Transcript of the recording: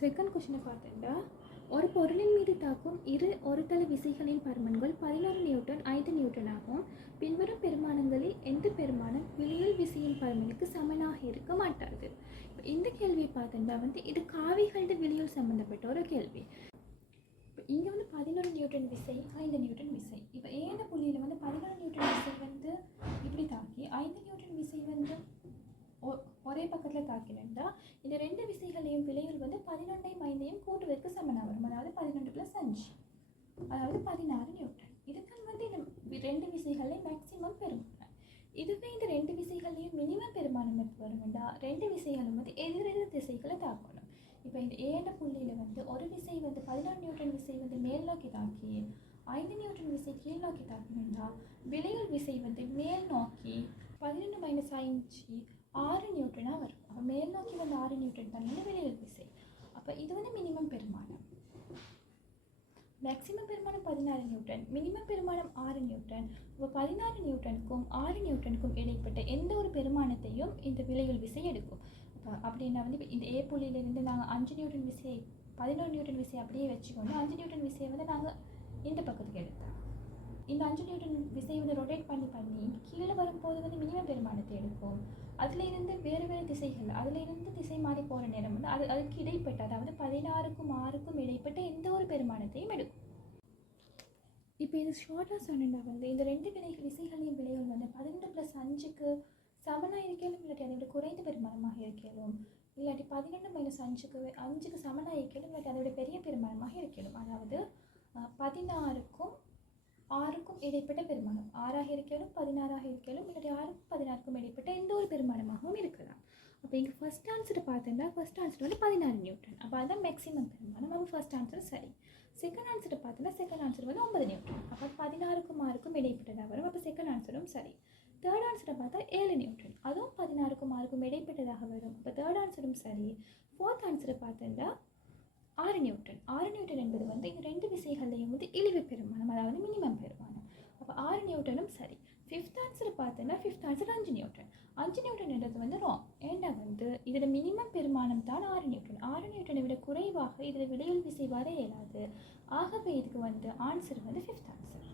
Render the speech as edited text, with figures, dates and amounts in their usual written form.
Second கொஷினை பார்த்தேன்டா, ஒரு பொருளின் மீது தாக்கும் இரு ஒருதள விசைகளின் பருமன்கள் 11 நியூட்டன் 5 நியூட்டன் ஆகும். பின்வரும் பெருமானங்களில் எந்த பெருமானம் விலையல் விசையின் பருமனுக்கு சமனாக இருக்க மாட்டாது? இந்த கேள்வியை பார்த்தேன்டா இது காவிகளோட விலையல் சம்மந்தப்பட்ட ஒரு கேள்வி. இங்கே 11 நியூட்டன் விசை 5 நியூட்டன் விசை. இப்போ ஏன புள்ளியில் 11 நியூட்டன் விசை இப்படி தாக்கி 5 நியூட்டன் விசை ஒரே பக்கத்தில் தாக்கினா இந்த ரெண்டு விசைகளையும் விலையில் 11ஐயும் 5ஐயும் கூட்டுவதற்கு சமனாக வரும். அதாவது 11 + 5 அதாவது 16 நியூட்டன். இதுதான் இந்த ரெண்டு விசைகளையும் மேக்சிமம் பெருமானம். இதுவே இந்த ரெண்டு விசைகளையும் மினிமம் பெருமானம் எப்போ வரும்டா, ரெண்டு விசைகளும் எதிரெதிர் திசைகளை தாக்கணும். இப்போ இந்த ஏன புள்ளியில் ஒரு விசை 11 நியூட்டன் விசை மேல் நோக்கி தாக்கி 5 நியூட்டன் விசை கீழ் நோக்கி தாக்கினா விலையில் விசை மேல் நோக்கி 11 - 5 6 நியூட்டனாக வரும். அப்போ மேல் நோக்கி 6 நியூட்டன் தான் விலையில் விசை. அப்போ இது மினிமம் பெருமானம். மேக்சிமம் பெருமானம் 16 நியூட்டன், மினிமம் பெருமானம் 6 நியூட்டன். இப்போ 16 நியூட்டனுக்கும் 6 நியூட்டனுக்கும் இடைப்பட்ட எந்த ஒரு பெருமானத்தையும் இந்த விலையில் விசை எடுக்கும். அப்படின்னா இந்த ஏ புள்ளியிலிருந்து நாங்கள் 5 நியூட்டன் விசையை 11 நியூட்டன் விசை அப்படியே வச்சுக்கொண்டு 5 நியூட்டன் விசையை நாங்கள் இந்த பக்கத்துக்கு எடுத்தோம். இந்த 5 நியூட்டன் விசையை ரொட்டேட் பண்ணி கீழே வரும்போது மினிமம் பெருமானத்தை எடுக்கும். அதில் இருந்து வேறு திசைகள் அதில் இருந்து திசை மாறி போகிற நேரம் அதுக்கு இடைப்பட்ட, அதாவது 16க்கும் 6க்கும் இடைப்பட்ட எந்த ஒரு பெருமானத்தையும் எடுக்கும். இப்போ இது ஷார்ட்டாக சொன்னா இந்த ரெண்டு விசைகளையும் விலைகள் 12 + 5க்கு சமனாக இருக்கலும், இல்லாட்டி அதை விட குறைந்த பெருமானமாக இருக்கலும், இல்லாட்டி 11 - 5க்கு சமனாக இருக்கலும், இல்லாட்டி அதை விட பெரிய பெருமானமாக இருக்கலும். அதாவது 16க்கும் 6க்கும் இடைப்பட்ட பெருமானம் 6ஆக இருக்கலும் 16ஆக இருக்கலும், இல்லாட்டி 6க்கும் 16க்கும் இடைப்பட்ட எந்த ஒரு பெருமானமாகவும் இருக்கலாம். அப்போ இங்கே ஃபர்ஸ்ட் ஆன்சர் பார்த்தோம்னா ஃபர்ஸ்ட் ஆன்சர் 16 நியூட்டன். அப்போ அதுதான் மேக்ஸிமம் பெருமானம். நம்ம ஃபர்ஸ்ட் ஆன்சர் சரி. செகண்ட் ஆன்சர் பார்த்தோம்னா செகண்ட் ஆன்சர் 9 நியூட்டன். அப்போ 16க்கும் 6க்கும் இடைப்பட்டதாக வரும். அப்போ செகண்ட் ஆன்சரும் சரி. தேர்ட் ஆன்சரை பார்த்தா 7 நியூட்டன், அதுவும் 16க்கும் 6க்கும் இடைப்பட்டதாக வரும். அப்போ தேர்ட் ஆன்சரும் சரி. ஃபோர்த் ஆன்சரை பார்த்தோம்னா 6 நியூட்டன். 6 நியூட்டன் என்பது இந்த ரெண்டு விசைகளையும் இழிவு பெருமானம், அதாவது மினிமம் பெருமானம். அப்போ 6 நியூட்டனும் சரி. ஃபிஃப்த் ஆன்சர் பார்த்தோன்னா ஃபிஃப்த் ஆன்சர் 5 நியூட்டன். 5 நியூட்டன் என்றது ராங். ஏன்னா இதில் மினிமம் பெருமானம் தான் 6 நியூட்டன். 6 நியூட்டனை விட குறைவாக இதில் விலையில் விசை வர இயலாது. ஆகவே இதுக்கு ஆன்சர் ஃபிஃப்த் ஆன்சர்.